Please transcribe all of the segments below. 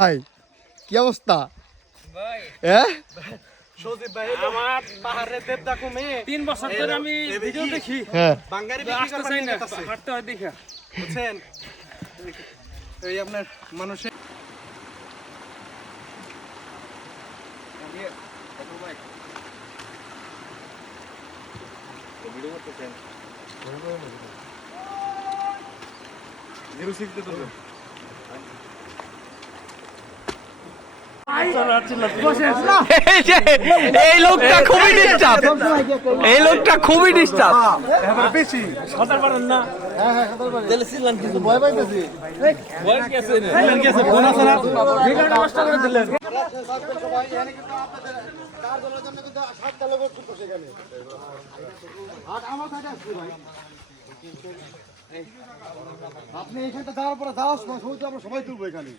ভাই কি অবস্থা ভাই হ্যাঁ সজীব ভাই আমার পাহাড়ে দেবদা কমে 3 বছর ধরে আমি ভিডিও দেখি হ্যাঁ বাঙ্গারি আসতে চাই না হাঁটতে হয় দেখা বুঝছেন এই আপনার মানুষের এই লোকটা খুবই ডিস্টার্ব এই লোকটা খুবই ডিস্টার্ব আপনি এখানটা যাওয়ার পরে যাওয়ার সময় আমরা সবাই তুলবো এখানে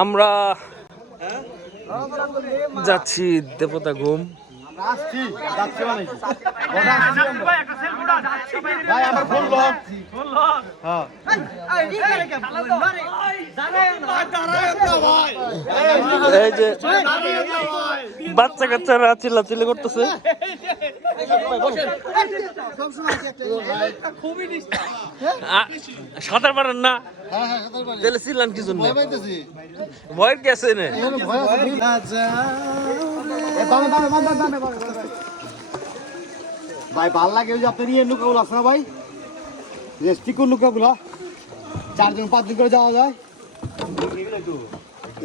আমরা যাচ্ছি দেবতা ঘুম আসছি যাচ্ছি মানে কি ভাই আমার ফোন লক হ্যাঁ এই যে বাচ্চা কাচ্চারা চিল্লাচিল্লি করতেছে সাঁতার পারেন না তাহলে চিল্লান কি জন্য ভয়ের কি আছে না ভাই ভাল লাগে যে আপনার ইয়ে নৌকাগুলো আছে না ভাই রেস্টিকুর নৌকাগুলো 4 দিন 5 দিন করে যাওয়া যায়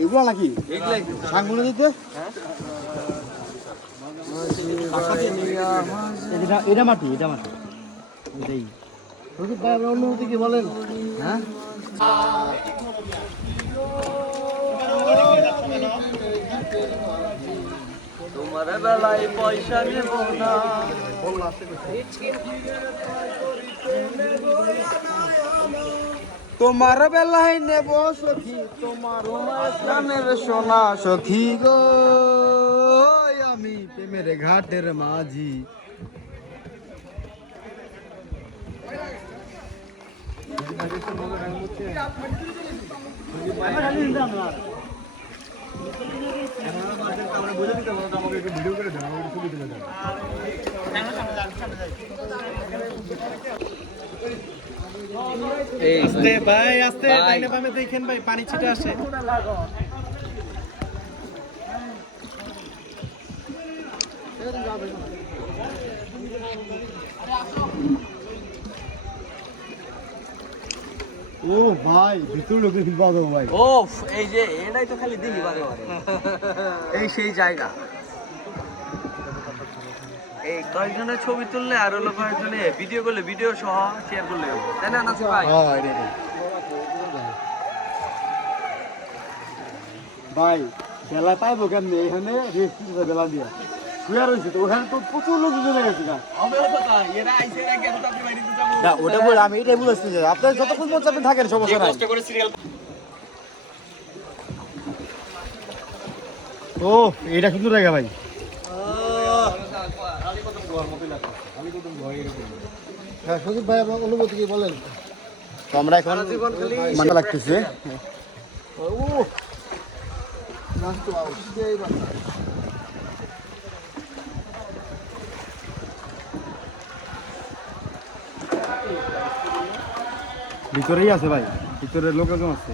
এগুলো নাকি সাংগুলো দিতে এটা মাটি এটাই ভাই আপনার অনুমতি কি বলেন হ্যাঁ তোমার বেলায় পয়সা নেব না তোমার বেলায় নেব সখী তোমার ইসলামের সোনা সখী গো আমি প্রেমের ঘাটের মাঝি আস্তে ভাই আস্তে ডাইনে বামে দেখেন ভাই পানি ছিটে আসে ও ভাই ভিতর লোকের ফিল পাওয়া যাবে ভাই ওফ এই যে এটাই তো খালি দেখি বারে বারে এই সেই জায়গা এই কয়েকজনের ছবি তুললে আর হলো কয়েকজনে ভিডিও করলে ভিডিও সহ শেয়ার করলে হবে তাই না নাসির ভাই হ্যাঁ এটাই ভাই বেলা পাইবো কেমনি এখানে রেস্ট দিতে বেলা দিয়া শুয়ে রয়েছে তো ওখানে তো প্রচুর লোক জমে গেছে না না ওটা বলে আমি এটাই বলেছি যে আপনার যতক্ষণ মন চাপেন থাকেন সমস্যা নাই ও এটা সুন্দর জায়গা ভাই হ্যাঁ সুদীপ ভাই আপনার অনুভূতি কি বলেন আমরা এখন মানে লাগতেছে ভিতরেই আছে ভাই ভিতরে লোকজন আছে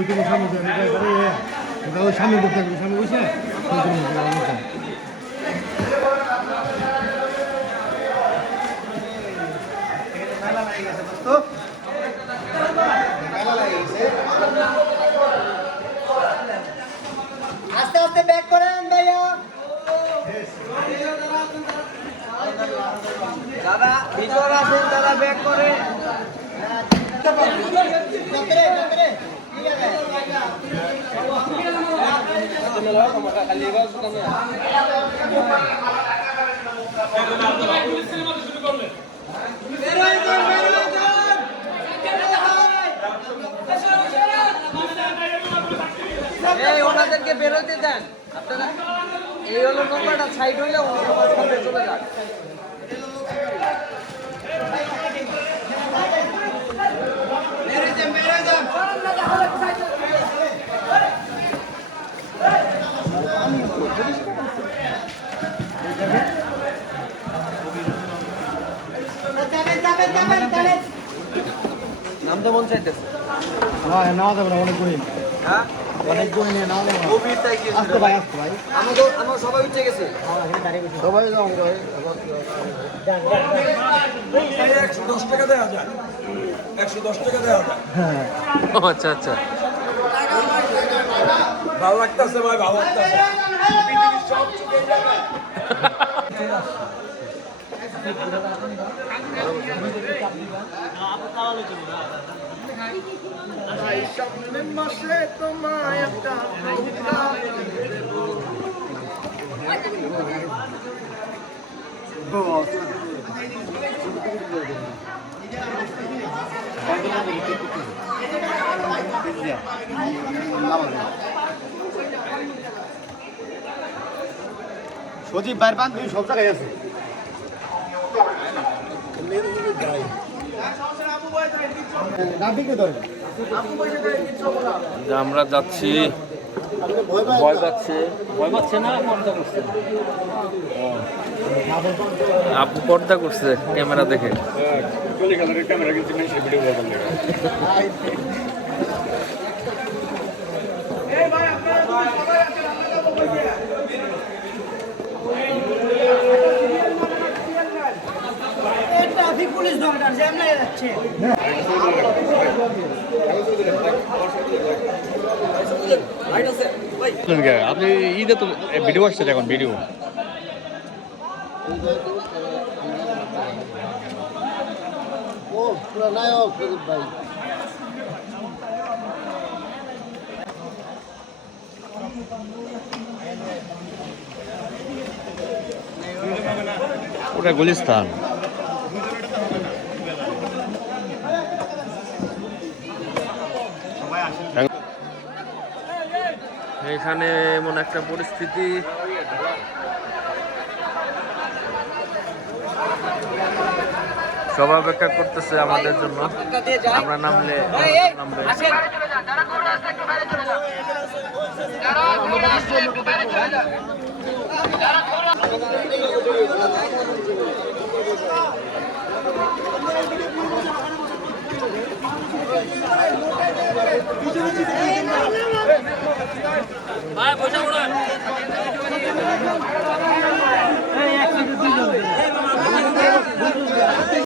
লইতে সামনে ওই সামনে বসে সামনে বসে আস্তে আস্তে ব্যাক করেন ভাইয়া। দাদা ভিতর আসেন, দাদা ব্যাক করে। এই ওনাদেরকে বেরোতে দেন আপনারা। এই হলো নম্বরটা, সাইড হইলে অন্য সামনে চলে যান। নামতে মন চাইতেছে। নেওয়া যাবে না অনেক গরিব হ্যাঁ অনেক গরিব নিয়ে নেওয়া যাবে না গভীরটাই কি আসতে ভাই আসতে ভাই আমার সবাই উঠে গেছে। সবাই যাও 110 টাকা দেওয়া যায়, 110 টাকা দেওয়া যায়। হ্যাঁ আচ্ছা আচ্ছা, ভালো লাগতেছে ভাই, ভালো লাগতেছে। সজীব বাইর পান তুমি সব জায়গায় আছে আমরা যাচ্ছি, ভয় পাচ্ছে না পর্দা করছে? আপু পর্দা করছে ক্যামেরা দেখে। ক্যামেরা কিন্তু ভিডিও ট্রাফিক পুলিশ দরকার, জ্যাম লেগে যাচ্ছে। আপনি ঈদে তো ভিডিও আসছে এখন ভিডিও ও পুরো নায়ক সজীব ভাই ওটা গুলিস্তান। এখানে এমন একটা পরিস্থিতি, সবাই অপেক্ষা করতেছে আমাদের জন্য। আমরা নামলে নামবে। ভাই বসে পড়ুন।